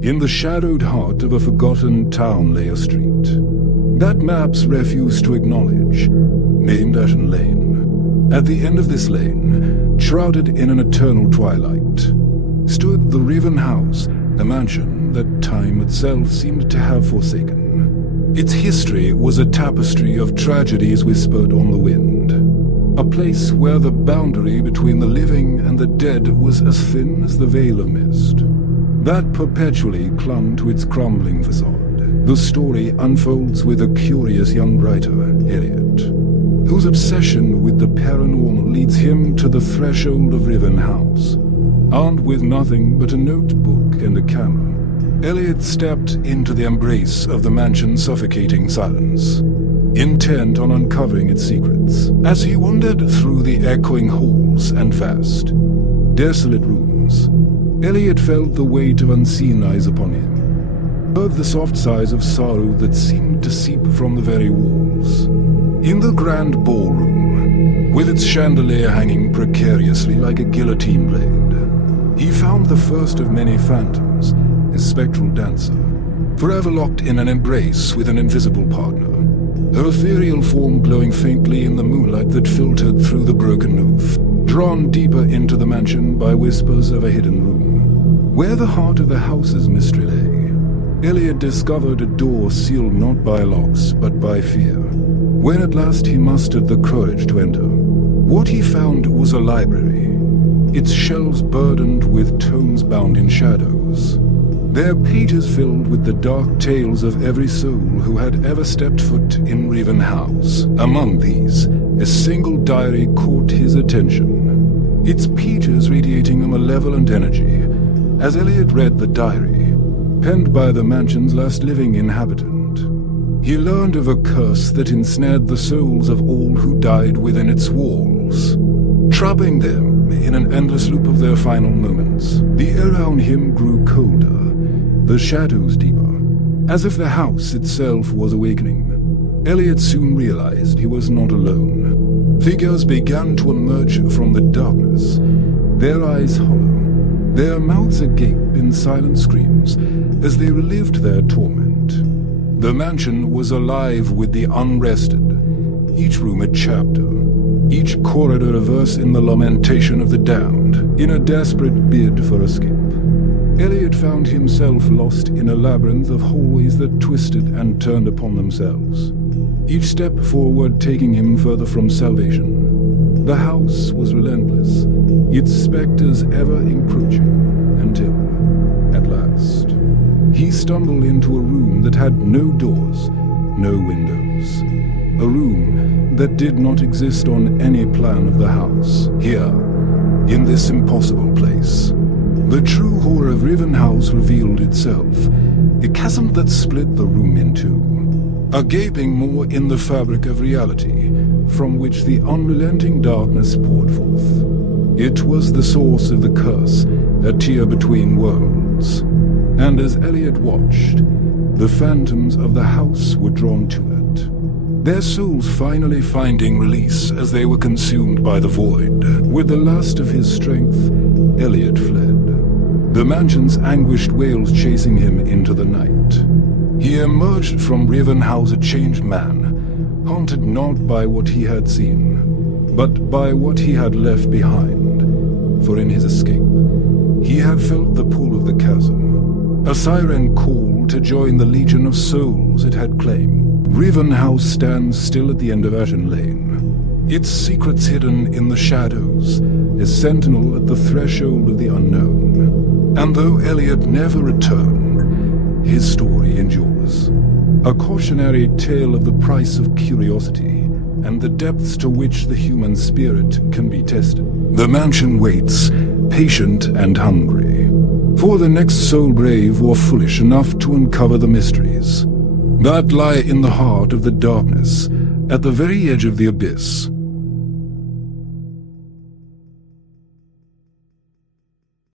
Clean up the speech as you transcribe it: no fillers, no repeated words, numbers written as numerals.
In the shadowed heart of a forgotten town lay a street that maps refused to acknowledge, named Ashen Lane. At the end of this lane, shrouded in an eternal twilight, stood the Riven house, a mansion that time itself seemed to have forsaken. Its history was a tapestry of tragedies whispered on the wind, a place where the boundary between the living and the dead was as thin as the veil of mist that perpetually clung to its crumbling facade. The story unfolds with a curious young writer, Elliot, whose obsession with the paranormal leads him to the threshold of Riven house. Armed with nothing but a notebook and a camera, Elliot stepped into the embrace of the mansion's suffocating silence, intent on uncovering its secrets. As he wandered through the echoing halls and vast, desolate rooms, Elliot felt the weight of unseen eyes upon him, heard the soft sighs of sorrow that seemed to seep from the very walls. In the grand ballroom, with its chandelier hanging precariously like a guillotine blade, he found the first of many phantoms, a spectral dancer, forever locked in an embrace with an invisible partner, her ethereal form glowing faintly in the moonlight that filtered through the broken roof, drawn deeper into the mansion by whispers of a hidden room. Where the heart of the house's mystery lay, Elliot discovered a door sealed not by locks but by fear. When at last he mustered the courage to enter, what he found was a library, its shelves burdened with tomes bound in shadows, their pages filled with the dark tales of every soul who had ever stepped foot in Riven house. Among these, a single diary caught his attention, its pages radiating a malevolent energy. As Elliot read the diary, penned by the mansion's last living inhabitant, he learned of a curse that ensnared the souls of all who died within its walls, trapping them in an endless loop of their final moments. The air around him grew colder, the shadows deeper, as if the house itself was awakening. Elliot soon realized he was not alone. Figures began to emerge from the darkness, their eyes hollow, their mouths agape in silent screams as they relived their torment. The mansion was alive with the unrested, each room a chapter, each corridor a verse in the lamentation of the damned, in a desperate bid for escape. Elliot found himself lost in a labyrinth of hallways that twisted and turned upon themselves, each step forward taking him further from salvation. The house was relentless, its specters ever encroaching, until, at last, he stumbled into a room that had no doors, no windows. A room that did not exist on any plan of the house. Here, in this impossible place, the true horror of Riven house revealed itself, a chasm that split the room in two, a gaping maw in the fabric of reality, from which the unrelenting darkness poured forth. It was the source of the curse, a tear between worlds. And as Elliot watched, the phantoms of the house were drawn to it, their souls finally finding release as they were consumed by the void. With the last of his strength, Elliot fled, the mansion's anguished wails chasing him into the night. He emerged from Riven house a changed man, haunted not by what he had seen, but by what he had left behind. For in his escape, he had felt the pull of the chasm, a siren call to join the legion of souls it had claimed. Riven house stands still at the end of Ashen Lane, its secrets hidden in the shadows, a sentinel at the threshold of the unknown. And though Elliot never returned, his story endures. A cautionary tale of the price of curiosity and the depths to which the human spirit can be tested. The mansion waits, patient and hungry, for the next soul brave or foolish enough to uncover the mysteries that lie in the heart of the darkness, at the very edge of the abyss.